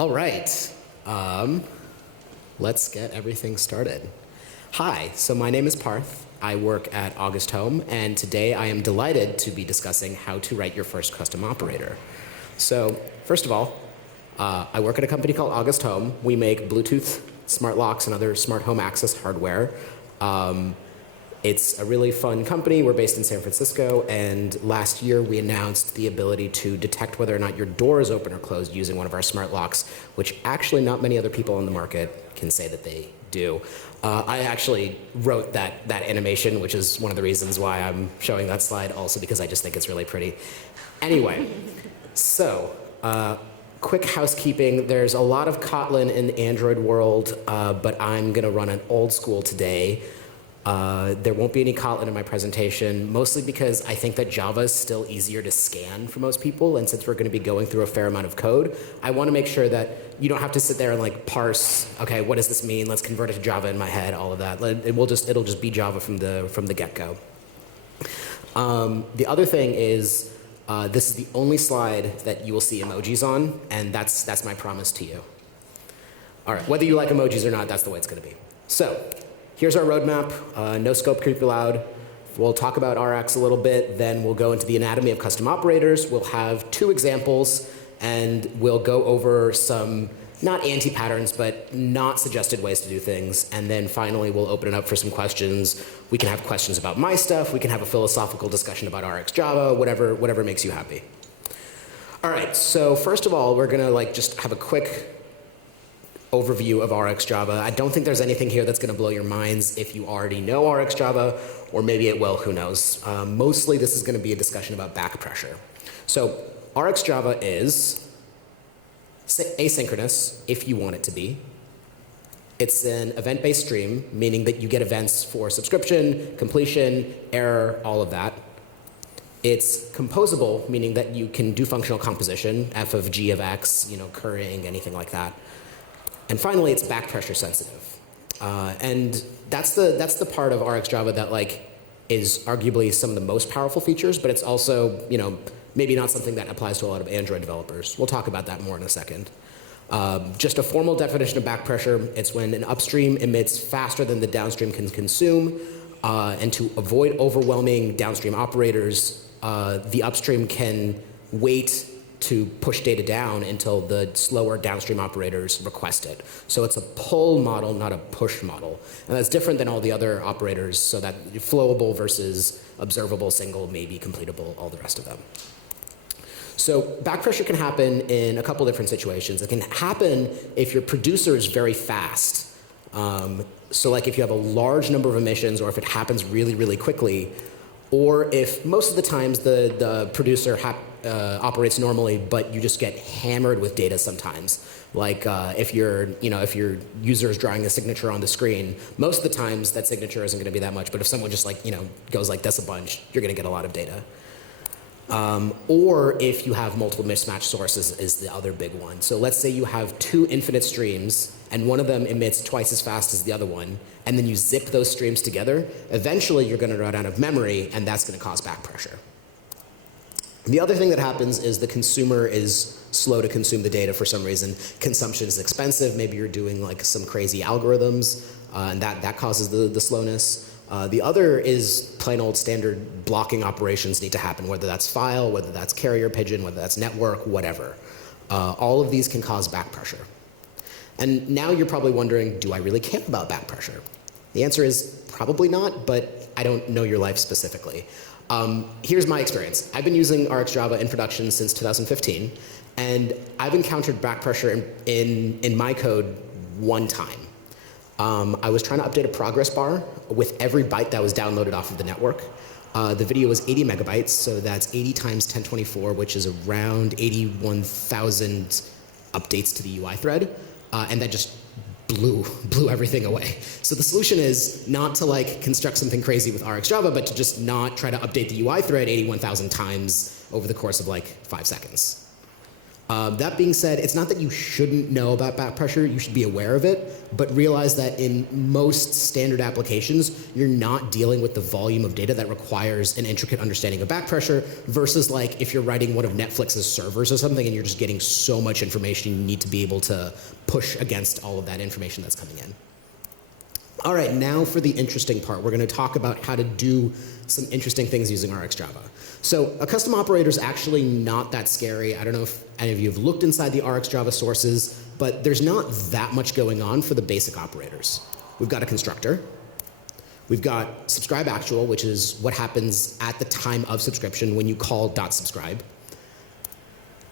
All right, let's get everything started. Hi, so my name is Parth. I work at August Home, and today I am delighted to be discussing how to write your first custom operator. So, first of all, I work at a company called August Home. We make Bluetooth, smart locks, and other smart home access hardware. It's a really fun company. We're based in San Francisco, and last year we announced the ability to detect whether or not your door is open or closed using one of our smart locks, which actually not many other people on the market can say that they do. I actually wrote that animation, which is one of the reasons why I'm showing that slide, also because I just think it's really pretty. Anyway, so quick housekeeping. There's a lot of Kotlin in the Android world, but I'm going to run an old school today. There won't be any Kotlin in my presentation, mostly because I think that Java is still easier to scan for most people, and since we're going to be going through a fair amount of code, I want to make sure that you don't have to sit there and like parse, okay, what does this mean? Let's convert it to Java in my head, all of that. It'll just be Java from the get-go. The other thing is, this is the only slide that you will see emojis on, and that's my promise to you. All right, whether you like emojis or not, that's the way it's going to be. So, here's our roadmap, no scope creep allowed. We'll talk about Rx a little bit, then we'll go into the anatomy of custom operators. We'll have 2 examples, and we'll go over some, not anti-patterns, but not suggested ways to do things. And then finally, we'll open it up for some questions. We can have questions about my stuff. We can have a philosophical discussion about Rxjava, whatever makes you happy. All right, so first of all, we're gonna just have a quick overview of Rxjava. I don't think there's anything here that's going to blow your minds if you already know Rxjava, or maybe it will, who knows. Mostly this is going to be a discussion about back pressure. So Rxjava is asynchronous if you want it to be. It's an event-based stream, meaning that you get events for subscription, completion, error, all of that. It's composable, meaning that you can do functional composition, f of g of x, currying, anything like that. And finally, it's back pressure sensitive. And that's the part of Rxjava that is arguably some of the most powerful features, but it's also, maybe not something that applies to a lot of Android developers. We'll talk about that more in a second. Just a formal definition of back pressure, it's when an upstream emits faster than the downstream can consume, and to avoid overwhelming downstream operators, the upstream can wait to push data down until the slower downstream operators request it. So it's a pull model, not a push model. And that's different than all the other operators, so that flowable versus observable, single, maybe, completable, all the rest of them. So back pressure can happen in a couple different situations. It can happen if your producer is very fast. So if you have a large number of emissions, or if it happens really, really quickly, or if most of the times the producer operates normally, but you just get hammered with data sometimes. If your user is drawing a signature on the screen, most of the times that signature isn't going to be that much. But if someone just goes like this a bunch, you're going to get a lot of data. Or if you have multiple mismatched sources is the other big one. So let's say you have 2 infinite streams, and one of them emits twice as fast as the other one, and then you zip those streams together. Eventually, you're going to run out of memory, and that's going to cause back pressure. The other thing that happens is the consumer is slow to consume the data for some reason. Consumption is expensive. Maybe you're doing some crazy algorithms, and that causes the slowness. The other is plain old standard blocking operations need to happen, whether that's file, whether that's carrier pigeon, whether that's network, whatever. All of these can cause back pressure. And now you're probably wondering, do I really care about back pressure? The answer is probably not, but I don't know your life specifically. Here's my experience. I've been using Rxjava in production since 2015, and I've encountered back pressure in my code one time. I was trying to update a progress bar with every byte that was downloaded off of the network. The video was 80 megabytes, so that's 80 times 1024, which is around 81,000 updates to the UI thread, and that just blew everything away. So the solution is not to construct something crazy with Rxjava, but to just not try to update the UI thread 81,000 times over the course of 5 seconds. That being said, it's not that you shouldn't know about back pressure, you should be aware of it, but realize that in most standard applications, you're not dealing with the volume of data that requires an intricate understanding of back pressure versus like if you're writing one of Netflix's servers or something and you're just getting so much information, you need to be able to push against all of that information that's coming in. All right, now for the interesting part. We're going to talk about how to do some interesting things using Rxjava. So a custom operator is actually not that scary. I don't know if any of you have looked inside the Rxjava sources, but there's not that much going on for the basic operators. We've got a constructor. We've got subscribe actual, which is what happens at the time of subscription when you call .subscribe.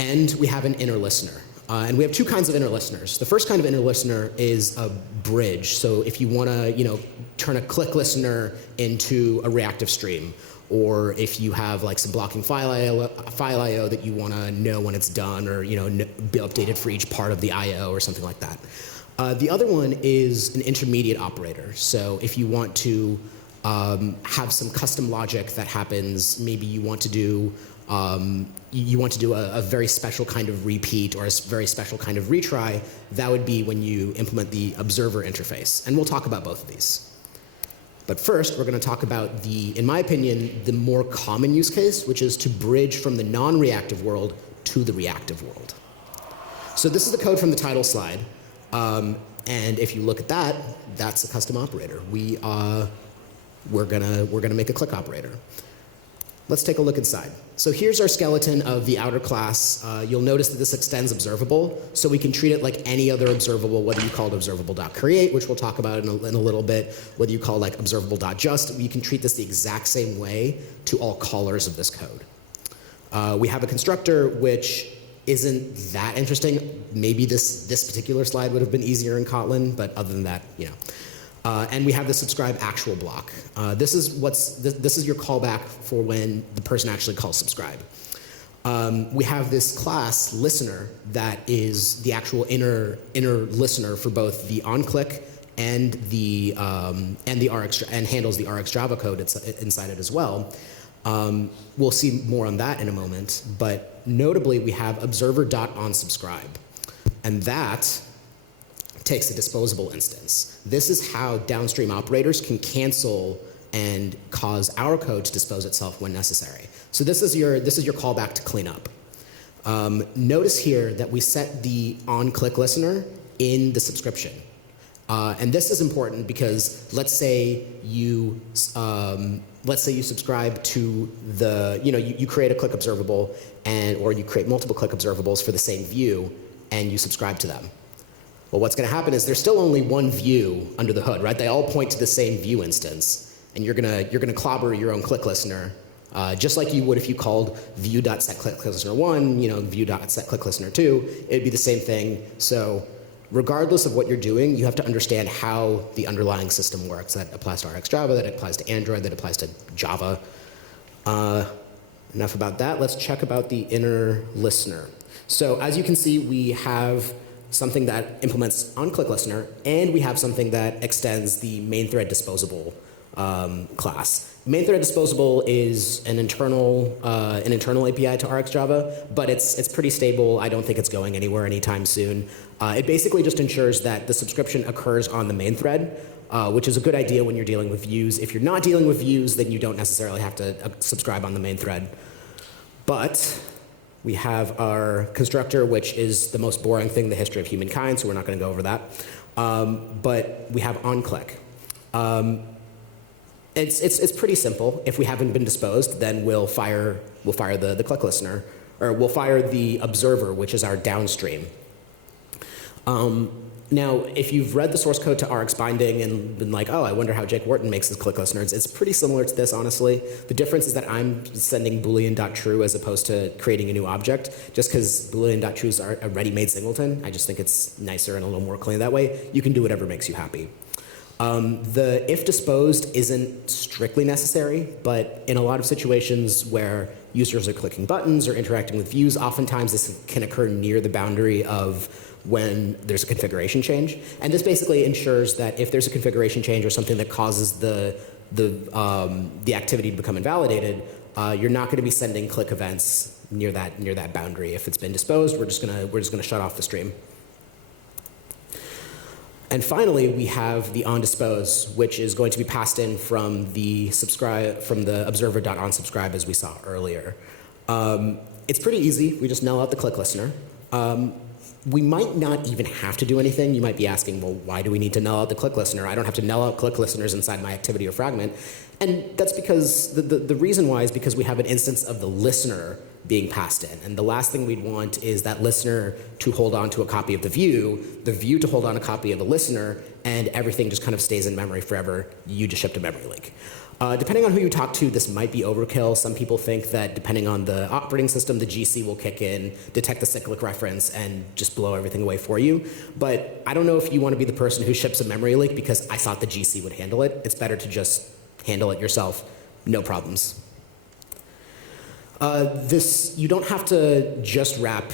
And we have an inner listener. And we have two kinds of inner listeners. The first kind of inner listener is a bridge. So if you want to, turn a click listener into a reactive stream, or if you have like some blocking file IO that you want to know when it's done, or be updated for each part of the IO or something like that. The other one is an intermediate operator. So if you want to have some custom logic that happens, maybe you want to do a very special kind of repeat or a very special kind of retry, that would be when you implement the observer interface. And we'll talk about both of these. But first, we're going to talk about in my opinion, the more common use case, which is to bridge from the non-reactive world to the reactive world. So this is the code from the title slide. And if you look at that, that's a custom operator. We're gonna make a click operator. Let's take a look inside. So here's our skeleton of the outer class. You'll notice that this extends observable, so we can treat it like any other observable, whether you call it Observable.create, which we'll talk about in a little bit, whether you call like Observable.just, you can treat this the exact same way to all callers of this code. We have a constructor, which isn't that interesting. Maybe this particular slide would have been easier in Kotlin, but other than that, and we have the subscribe actual block. This is your callback for when the person actually calls subscribe. We have this class listener that is the actual inner listener for both the onClick and the and handles the Rxjava code inside it as well. We'll see more on that in a moment, but notably we have observer.onSubscribe, and that takes a disposable instance. This is how downstream operators can cancel and cause our code to dispose itself when necessary. So this is your callback to clean up. Notice here that we set the onClick listener in the subscription. And this is important because let's say you subscribe to the, you create a click observable or you create multiple click observables for the same view and you subscribe to them. Well, what's going to happen is there's still only one view under the hood, right? They all point to the same view instance, and you're gonna clobber your own click listener, just like you would if you called view.setClickListener1, view.setClickListener2. It'd be the same thing. So, regardless of what you're doing, you have to understand how the underlying system works. That applies to Rxjava, that applies to Android, that applies to Java. Enough about that. Let's check about the inner listener. So, as you can see, we have something that implements onClick listener, and we have something that extends the main thread disposable class. Main thread disposable is an internal API to Rxjava, but it's pretty stable. I don't think it's going anywhere anytime soon. It basically just ensures that the subscription occurs on the main thread, which is a good idea when you're dealing with views. If you're not dealing with views, then you don't necessarily have to subscribe on the main thread. But we have our constructor, which is the most boring thing in the history of humankind, so we're not going to go over that. But we have onClick. It's pretty simple. If we haven't been disposed, then we'll fire the click listener, or we'll fire the observer, which is our downstream. Now, if you've read the source code to Rx binding and been like, oh, I wonder how Jake Wharton makes his click listeners, it's pretty similar to this, honestly. The difference is that I'm sending boolean.true as opposed to creating a new object, just because boolean.true is a ready-made singleton. I just think it's nicer and a little more clean that way. You can do whatever makes you happy. The if disposed isn't strictly necessary, but in a lot of situations where users are clicking buttons or interacting with views, oftentimes this can occur near the boundary of when there's a configuration change. And this basically ensures that if there's a configuration change or something that causes the activity to become invalidated, you're not going to be sending click events near that boundary. If it's been disposed, we're just gonna shut off the stream. And finally, we have the onDispose, which is going to be passed in from the observer.onSubscribe as we saw earlier. It's pretty easy. We just null out the click listener. We might not even have to do anything. You might be asking, well, why do we need to null out the click listener? I don't have to null out click listeners inside my activity or fragment. And that's because the reason why is because we have an instance of the listener being passed in. And the last thing we'd want is that listener to hold on to a copy of the view to hold on a copy of the listener, and everything just kind of stays in memory forever. You just shipped a memory leak. Depending on who you talk to, this might be overkill. Some people think that depending on the operating system, the GC will kick in, detect the cyclic reference, and just blow everything away for you. But I don't know if you want to be the person who ships a memory leak because I thought the GC would handle it. It's better to just handle it yourself, no problems. You don't have to just wrap,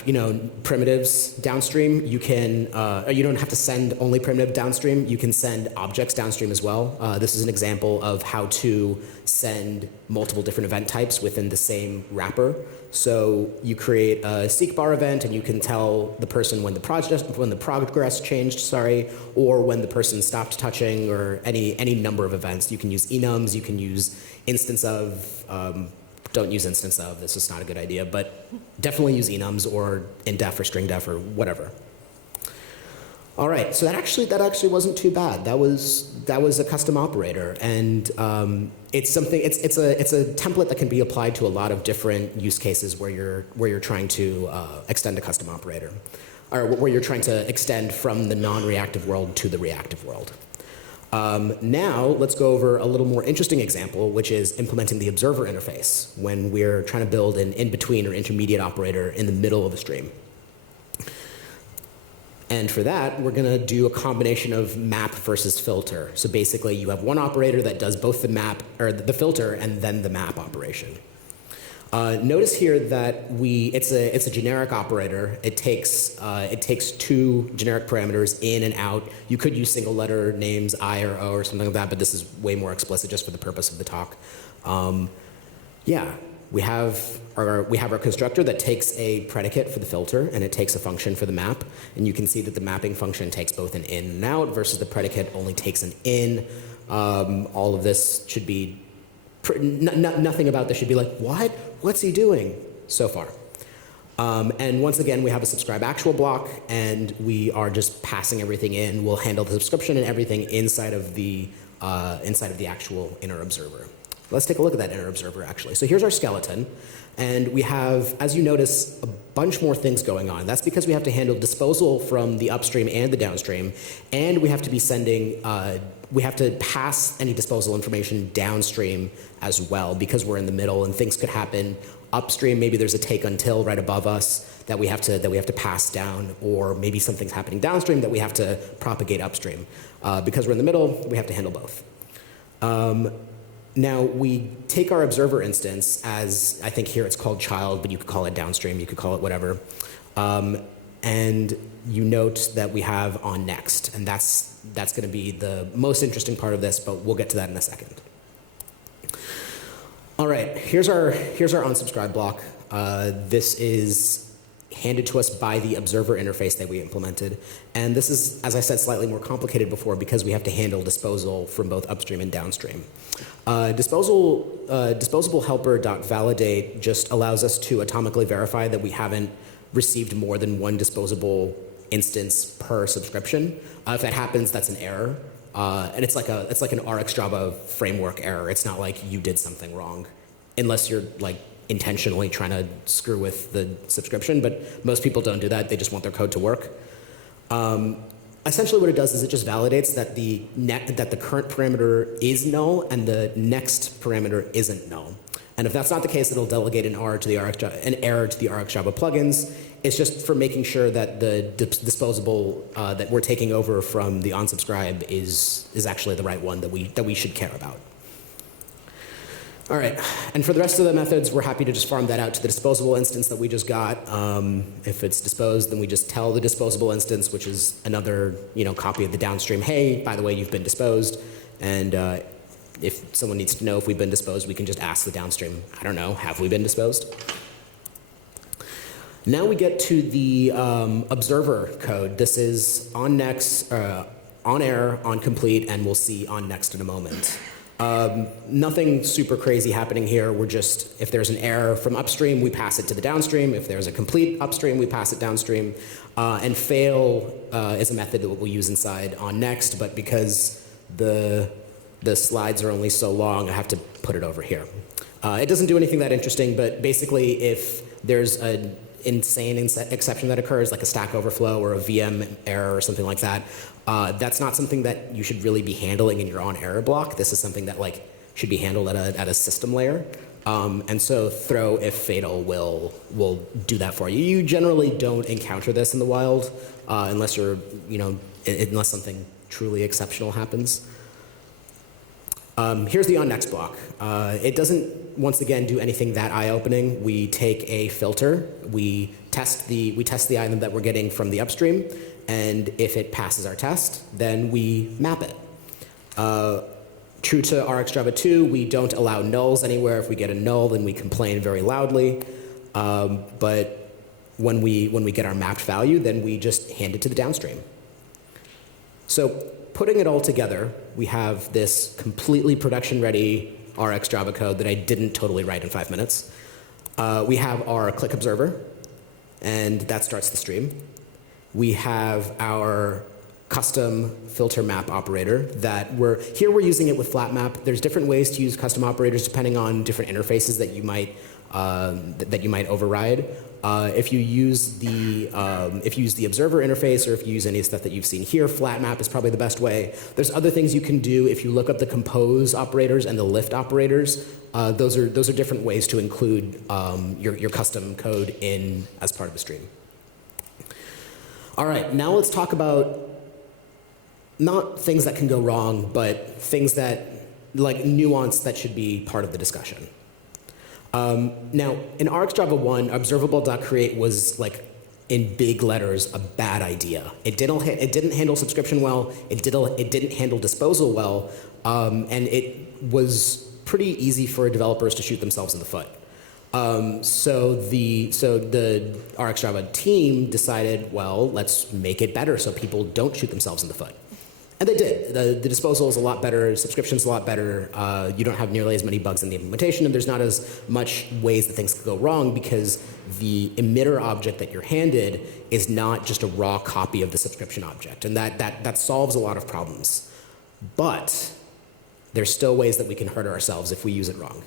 primitives downstream. You can, you don't have to send only primitive downstream. You can send objects downstream as well. This is an example of how to send multiple different event types within the same wrapper. So you create a seek bar event, and you can tell the person when the progress changed, or when the person stopped touching, or any number of events. You can use enums. You can use instance of. Don't use instance of, this is not a good idea, but definitely use enums or indef or string def or whatever. All right, so that actually wasn't too bad. That was a custom operator, and it's a template that can be applied to a lot of different use cases where you're trying to extend a custom operator, or where you're trying to extend from the non-reactive world to the reactive world. Now, let's go over a little more interesting example, which is implementing the observer interface when we're trying to build an in-between or intermediate operator in the middle of a stream. And for that, we're going to do a combination of map versus filter. So basically, you have one operator that does both the map, or the filter, and then the map operation. Notice here that it's a generic operator. It takes two generic parameters in and out. You could use single letter names I or O or something like that, but this is way more explicit just for the purpose of the talk. We have our constructor that takes a predicate for the filter, and it takes a function for the map. And you can see that the mapping function takes both an in and out versus the predicate only takes an in. All of this should be nothing about this should be like, what? What's he doing so far? And once again, we have a subscribe actual block, and we are just passing everything in. We'll handle the subscription and everything inside of the actual inner observer. Let's take a look at that inner observer, actually. So here's our skeleton, and we have, as you notice, a bunch more things going on. That's because we have to handle disposal from the upstream and the downstream, and we have to be sending we have to pass any disposal information downstream as well, because we're in the middle and things could happen upstream. Maybe there's a TakeUntil right above us that we have to pass down, or maybe something's happening downstream that we have to propagate upstream. Because we're in the middle, we have to handle both. Now, we take our observer instance as, I think here it's called child, but you could call it downstream, you could call it whatever. And you note that we have on next, and that's going to be the most interesting part of this, but we'll get to that in a second. All right, here's our unsubscribe block. This is handed to us by the observer interface that we implemented, and this is, as I said, slightly more complicated before because we have to handle disposal from both upstream and downstream. Disposable helper.validate just allows us to atomically verify that we haven't received more than one disposable instance per subscription. If that happens, that's an error. And it's like an Rxjava framework error. It's not like you did something wrong, unless you're like intentionally trying to screw with the subscription. But most people don't do that. They just want their code to work. Essentially, what it does is it just validates that the current parameter is null and the next parameter isn't null. And if that's not the case, it'll delegate an error to the Rxjava plugins. It's just for making sure that the disposable that we're taking over from the onsubscribe is actually the right one that we should care about. All right, and for the rest of the methods, we're happy to just farm that out to the disposable instance that we just got. If it's disposed, then we just tell the disposable instance, which is another copy of the downstream. Hey, by the way, you've been disposed, and if someone needs to know if we've been disposed, we can just ask the downstream, I don't know, have we been disposed? Now we get to the observer code. This is on next, on error, on complete, and we'll see on next in a moment. Nothing super crazy happening here. We're just, if there's an error from upstream, we pass it to the downstream. If there's a complete upstream, we pass it downstream. And fail is a method that we'll use inside on next, but because the slides are only so long, I have to put it over here. It doesn't do anything that interesting, but basically if there's an insane exception that occurs, like a Stack Overflow or a VM error or something like that, that's not something that you should really be handling in your on error block. This is something that like should be handled at a system layer. And so throw if fatal will do that for you. You generally don't encounter this in the wild unless you're, unless something truly exceptional happens. Here's the on next block. It doesn't once again do anything that eye-opening. We take a filter, we test the item that we're getting from the upstream, and if it passes our test, then we map it. True to Rxjava 2, we don't allow nulls anywhere. If we get a null, then we complain very loudly. But when we get our mapped value, then we just hand it to the downstream. So putting it all together, we have this completely production-ready Rxjava code that I didn't totally write in 5 minutes. We have our click observer, and that starts the stream. We have our custom filter map operator that we're using it with FlatMap. There's different ways to use custom operators depending on different interfaces that you might override. If you use the observer interface, or if you use any stuff that you've seen here, FlatMap is probably the best way. There's other things you can do if you look up the compose operators and the lift operators. Those are different ways to include your custom code in as part of the stream. All right, now let's talk about not things that can go wrong, but things that, like nuance that should be part of the discussion. Now, in Rxjava 1, Observable.create was like, in big letters, a bad idea. It didn't handle subscription well, it didn't handle disposal well, and it was pretty easy for developers to shoot themselves in the foot. So the Rxjava team decided, well, let's make it better so people don't shoot themselves in the foot. And they did. The disposal is a lot better, subscription's a lot better, you don't have nearly as many bugs in the implementation, and there's not as much ways that things could go wrong because the emitter object that you're handed is not just a raw copy of the subscription object, and that solves a lot of problems. But there's still ways that we can hurt ourselves if we use it wrong.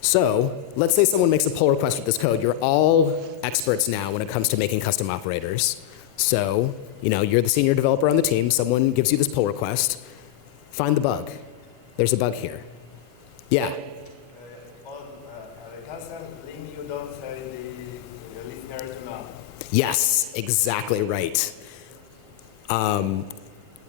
So let's say someone makes a pull request with this code. You're all experts now when it comes to making custom operators. So, you're the senior developer on the team. Someone gives you this pull request. Find the bug. There's a bug here. Yeah? On custom link, you don't say the listener to null. Yes, exactly right.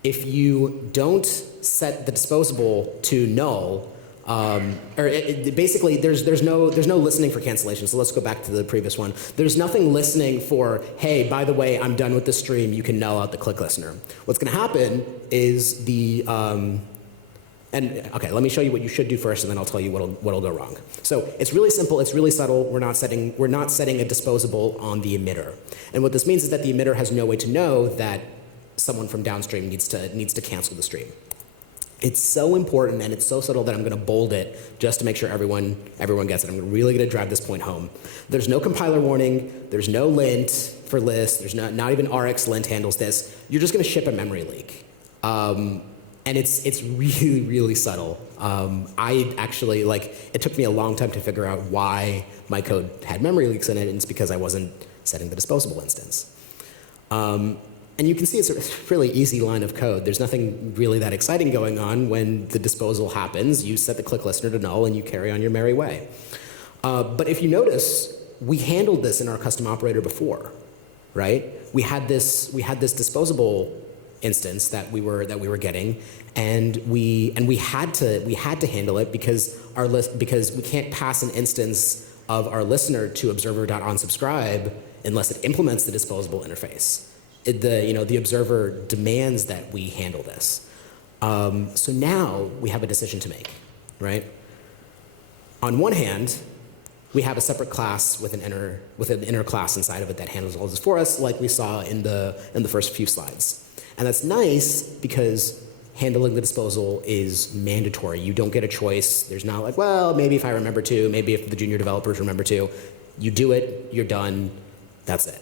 If you don't set the disposable to null, basically there's no listening for cancellation. So let's go back to the previous one. There's nothing listening for, hey, by the way, I'm done with the stream, you can null out the click listener. What's going to happen is okay, let me show you what you should do first, and then I'll tell you what'll go wrong. So it's really simple, it's really subtle. We're not setting a disposable on the emitter. And what this means is that the emitter has no way to know that someone from downstream needs to cancel the stream. It's so important and it's so subtle that I'm going to bold it just to make sure everyone gets it. I'm really going to drive this point home. There's no compiler warning. There's no lint for list. There's not even Rxlint handles this. You're just going to ship a memory leak. And it's really, really subtle. I actually, it took me a long time to figure out why my code had memory leaks in it, and it's because I wasn't setting the disposable instance. And you can see it's a really easy line of code. There's nothing really that exciting going on. When the disposal happens, you set the click listener to null and you carry on your merry way. But if you notice, we handled this in our custom operator before, right? We had this disposable instance that we were getting, and we had to handle it because we can't pass an instance of our listener to observer.onSubscribe unless it implements the disposable interface. The observer demands that we handle this. So now we have a decision to make, right? On one hand, we have a separate class with an inner class inside of it that handles all this for us, like we saw in the first few slides. And that's nice because handling the disposal is mandatory. You don't get a choice. There's not like, well, maybe if I remember to, maybe if the junior developers remember to. You do it, you're done, that's it.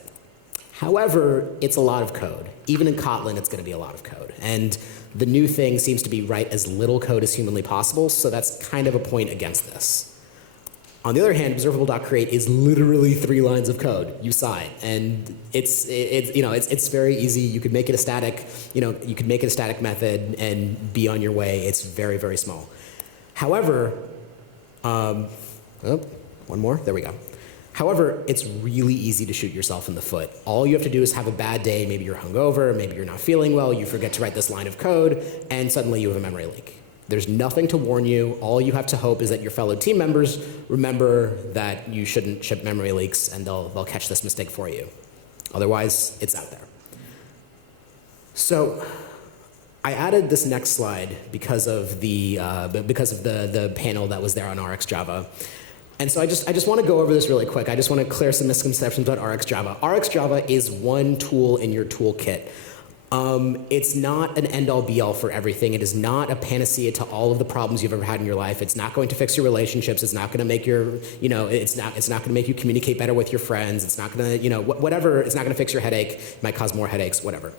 However, it's a lot of code. Even in Kotlin, it's going to be a lot of code. And the new thing seems to be write as little code as humanly possible, so that's kind of a point against this. On the other hand, Observable.create is literally 3 lines of code. You saw it, and it's very easy. You could make it a static, you could make it a static method and be on your way. It's very, very small. However, one more. There we go. However, it's really easy to shoot yourself in the foot. All you have to do is have a bad day. Maybe you're hungover. Maybe you're not feeling well. You forget to write this line of code, and suddenly you have a memory leak. There's nothing to warn you. All you have to hope is that your fellow team members remember that you shouldn't ship memory leaks, and they'll catch this mistake for you. Otherwise, it's out there. So I added this next slide because of the panel that was there on Rxjava. And so I just want to go over this really quick. I just want to clear some misconceptions about Rxjava. Rxjava is one tool in your toolkit. It's not an end-all be-all for everything. It is not a panacea to all of the problems you've ever had in your life. It's not going to fix your relationships. It's not going to make your, it's not going to make you communicate better with your friends. It's not going to, whatever. It's not going to fix your headache. It might cause more headaches. Whatever.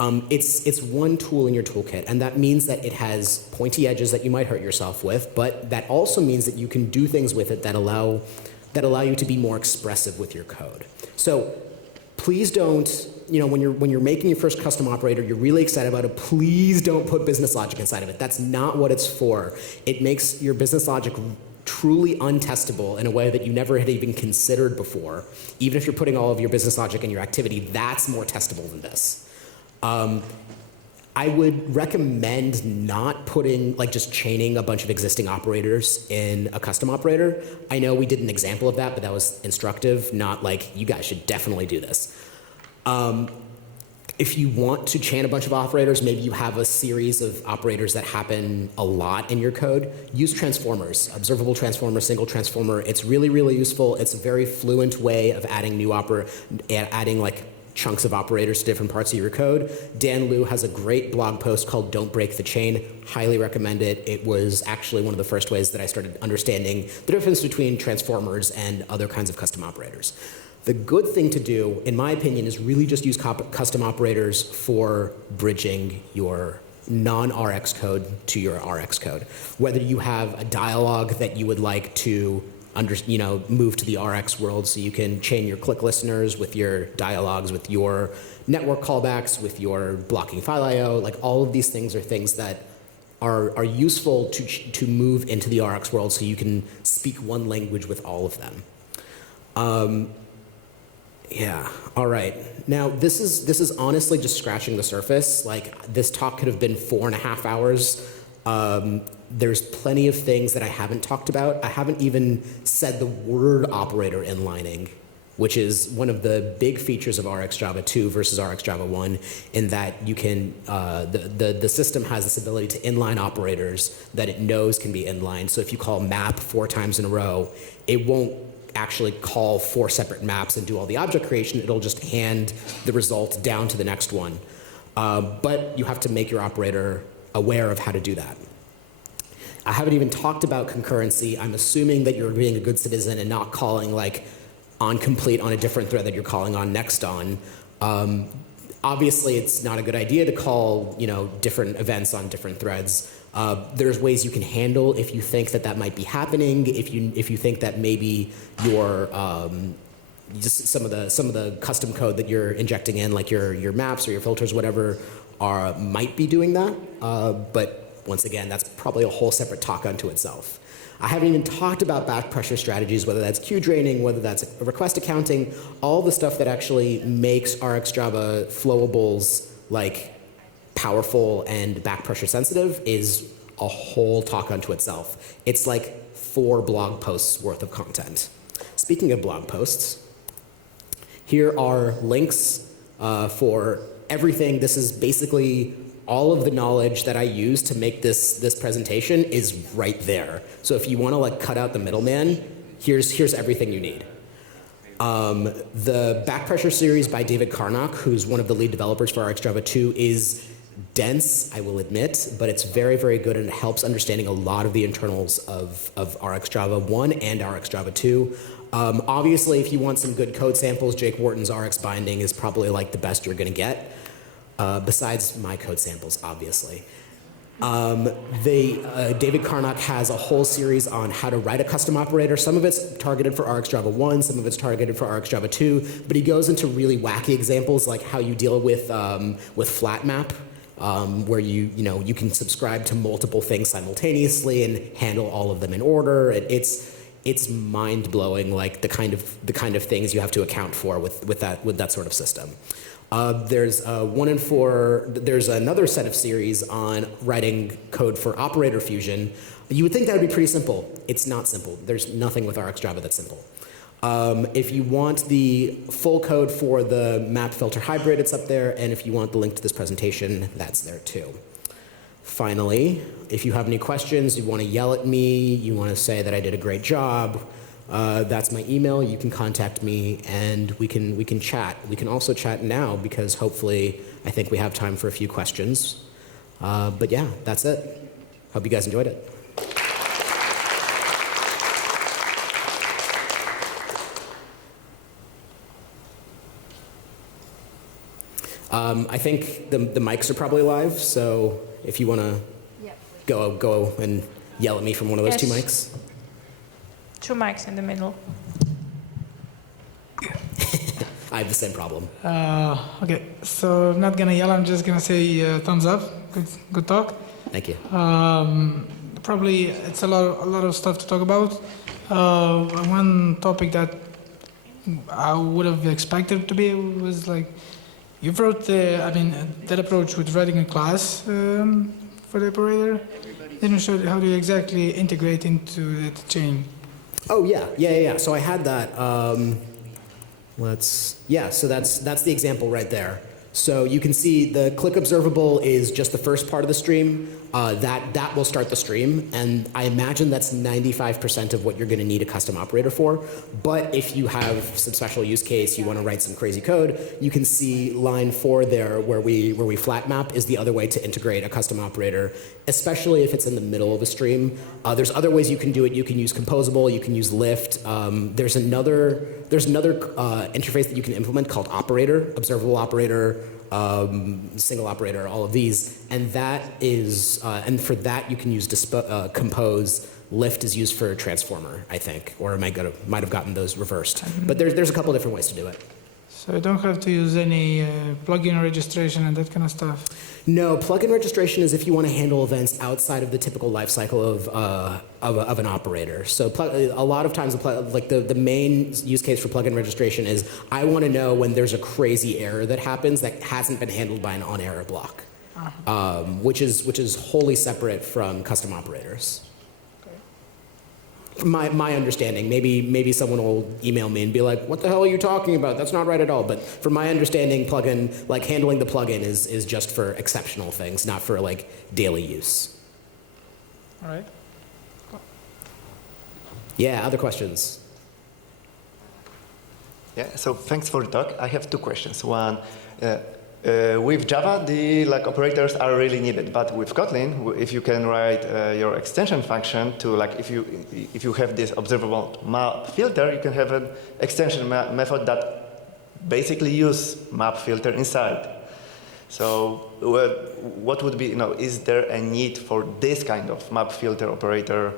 It's one tool in your toolkit, and that means that it has pointy edges that you might hurt yourself with, but that also means that you can do things with it that allow you to be more expressive with your code. So please don't, when you're making your first custom operator, you're really excited about it, please don't put business logic inside of it. That's not what it's for. It makes your business logic truly untestable in a way that you never had even considered before. Even if you're putting all of your business logic in your activity, that's more testable than this. I would recommend not putting, just chaining a bunch of existing operators in a custom operator. I know we did an example of that, but that was instructive, not like, you guys should definitely do this. If you want to chain a bunch of operators, maybe you have a series of operators that happen a lot in your code, use transformers, observable transformer, single transformer. It's really, really useful. It's a very fluent way of adding adding chunks of operators to different parts of your code. Dan Liu has a great blog post called Don't Break the Chain. Highly recommend it. It was actually one of the first ways that I started understanding the difference between transformers and other kinds of custom operators. The good thing to do, in my opinion, is really just use custom operators for bridging your non-Rx code to your Rx code. Whether you have a dialog that you would like to move to the Rx world, so you can chain your click listeners with your dialogues, with your network callbacks, with your blocking file I/O. All of these things are things that are useful to move into the Rx world, so you can speak one language with all of them. Yeah. All right. Now this is honestly just scratching the surface. This talk could have been 4.5 hours. There's plenty of things that I haven't talked about. I haven't even said the word operator inlining, which is one of the big features of Rxjava 2 versus Rxjava 1, in that you can, the system has this ability to inline operators that it knows can be inlined. So if you call map 4 times in a row, it won't actually call 4 separate maps and do all the object creation. It'll just hand the result down to the next one. But you have to make your operator aware of how to do that. I haven't even talked about concurrency. I'm assuming that you're being a good citizen and not calling on complete on a different thread that you're calling on next on. Obviously, it's not a good idea to call different events on different threads. There's ways you can handle if you think that might be happening. If you think that maybe your just some of the custom code that you're injecting in, like your maps or your filters, whatever, might be doing that. But once again, that's probably a whole separate talk unto itself. I haven't even talked about back pressure strategies, whether that's queue draining, whether that's request accounting, all the stuff that actually makes Rxjava flowables powerful and back pressure sensitive is a whole talk unto itself. It's 4 blog posts worth of content. Speaking of blog posts, here are links for everything. This is basically all of the knowledge that I use to make this presentation is right there. So if you want to cut out the middleman, here's everything you need. The Back Pressure series by David Karnock, who's one of the lead developers for Rxjava 2, is dense, I will admit, but it's very, very good, and it helps understanding a lot of the internals of Rxjava 1 and Rxjava 2. Obviously, if you want some good code samples, Jake Wharton's Rx binding is probably like the best you're going to get, besides my code samples, obviously. David Karnock has a whole series on how to write a custom operator. Some of it's targeted for Rxjava 1, some of it's targeted for Rxjava 2, but he goes into really wacky examples like how you deal with FlatMap, where you can subscribe to multiple things simultaneously and handle all of them in order. It's mind-blowing, like the kind of things you have to account for with that sort of system. There's there's another set of series on writing code for operator fusion. You would think that would be pretty simple. It's not simple. There's nothing with Rxjava that's simple. If you want the full code for the map filter hybrid, it's up there, and if you want the link to this presentation, that's there too. Finally, if you have any questions, you want to yell at me, you want to say that I did a great job, that's my email. You can contact me, and we can chat. We can also chat now because hopefully I think we have time for a few questions. But yeah, that's it. Hope you guys enjoyed it. I think the mics are probably live, so if you want to go and yell at me from one of those two mics. 2 mics in the middle. I have the same problem. Okay, so I'm not gonna yell. I'm just gonna say thumbs up. Good talk. Thank you. Probably it's a lot of stuff to talk about. One topic that I would have expected to be was like you wrote that approach with writing a class for the operator. Then you showed how do you exactly integrate into the chain. Oh yeah. So I had that. So that's the example right there. So you can see the click observable is just the first part of the stream. That will start the stream, and I imagine that's 95% of what you're going to need a custom operator for. But if you have some special use case, you want to write some crazy code, you can see line 4 there where we flat map is the other way to integrate a custom operator, especially if it's in the middle of a stream. There's other ways you can do it. You can use composable, you can use lift. There's another interface that you can implement called operator, observable operator, single operator, all of these, and that is, and for that you can use compose. Lift is used for transformer, I think, or I might have gotten those reversed. But there's a couple different ways to do it. So you don't have to use any plugin registration and that kind of stuff? No, plugin registration is if you want to handle events outside of the typical life cycle of an operator. So a lot of times, the main use case for plugin registration is I want to know when there's a crazy error that happens that hasn't been handled by an on-error block, which is wholly separate from custom operators. From my understanding, maybe someone will email me and be like, "What the hell are you talking about? That's not right at all." But from my understanding, plugin, like handling the plugin, is just for exceptional things, not for like daily use. All right. Cool. Yeah. Other questions? Yeah. So thanks for the talk. I have 2 questions. One. With Java, the operators are really needed, but with Kotlin, if you can write your extension function to if you have this observable map filter, you can have an extension method that basically use map filter inside. So what would be, is there a need for this kind of map filter operator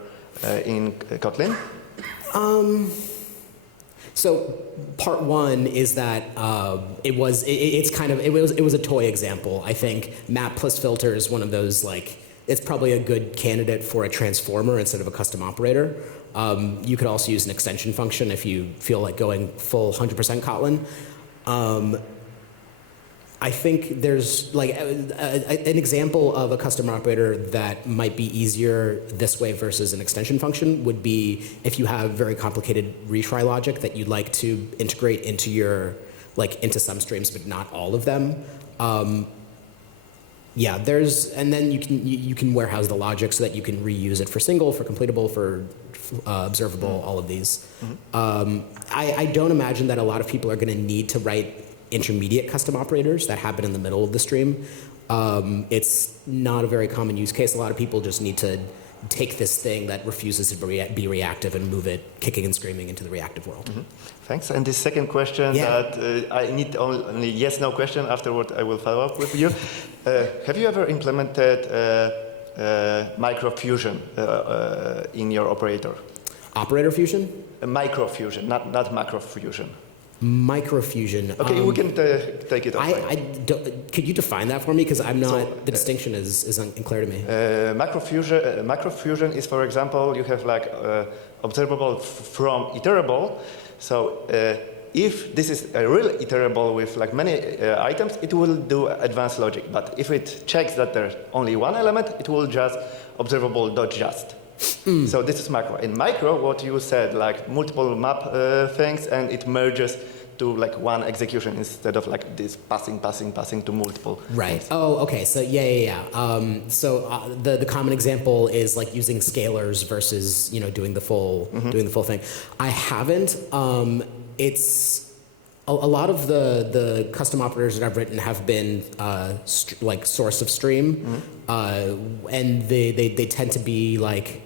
in Kotlin? So part 1 is that it was a toy example. I think map plus filter is one of those, it's probably a good candidate for a transformer instead of a custom operator. You could also use an extension function if you feel like going full 100% Kotlin. I think there's an example of a custom operator that might be easier this way versus an extension function would be if you have very complicated retry logic that you'd like to integrate into your into some streams but not all of them. Yeah, and then you can warehouse the logic so that you can reuse it for single, for completable, for observable, all of these. I don't imagine that a lot of people are going to need to write intermediate custom operators that happen in the middle of the stream. It's not a very common use case. A lot of people just need to take this thing that refuses to be reactive and move it kicking and screaming into the reactive world. Thanks. And the second question that I need only yes/no question. Afterward, I will follow up with you. Have you ever implemented microfusion in your operator? Operator fusion? Microfusion, not macrofusion. Microfusion. Okay, we can take it offline. Could you define that for me? Because I'm not. The distinction is unclear to me. Macrofusion is, for example, you have like observable from iterable. So if this is a real iterable with like many items, it will do advanced logic. But if it checks that there's only one element, it will just observable.just. So this is macro. In micro, what you said, like multiple map things, and it merges to like one execution instead of like this passing to multiple. Right. things. Oh, okay. So yeah. The common example is like using scalars versus doing the full thing. I haven't. It's a lot of the custom operators that I've written have been like source of stream, and they tend to be like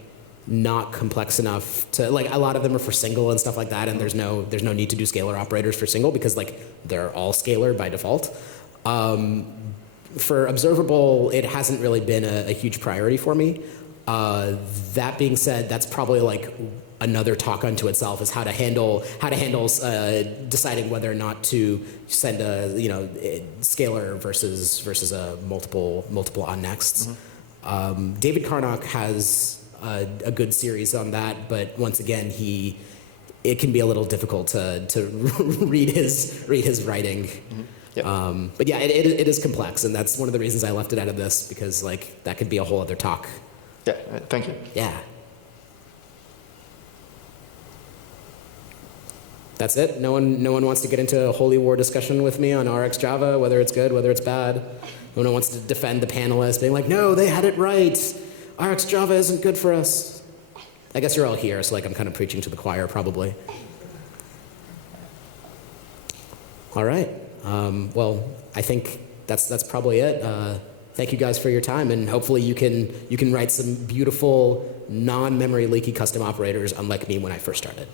not complex enough to like. A lot of them are for single and stuff like that, and there's no need to do scalar operators for single because like they're all scalar by default. For observable, it hasn't really been a huge priority for me. That being said, that's probably like another talk unto itself, is how to handle deciding whether or not to send a scalar versus a multiple on nexts. David Karnock has a good series on that, but once again, it can be a little difficult to read his writing. But yeah, it is complex, and that's one of the reasons I left it out of this, because like that could be a whole other talk. Yeah, thank you. Yeah. That's it. No one wants to get into a holy war discussion with me on Rxjava, whether it's good, whether it's bad. No one wants to defend the panelists, being like, no, they had it right. Rxjava isn't good for us. I guess you're all here, so like I'm kind of preaching to the choir, probably. All right. Well, I think that's probably it. Thank you guys for your time, and hopefully you can write some beautiful, non-memory leaky custom operators, unlike me when I first started.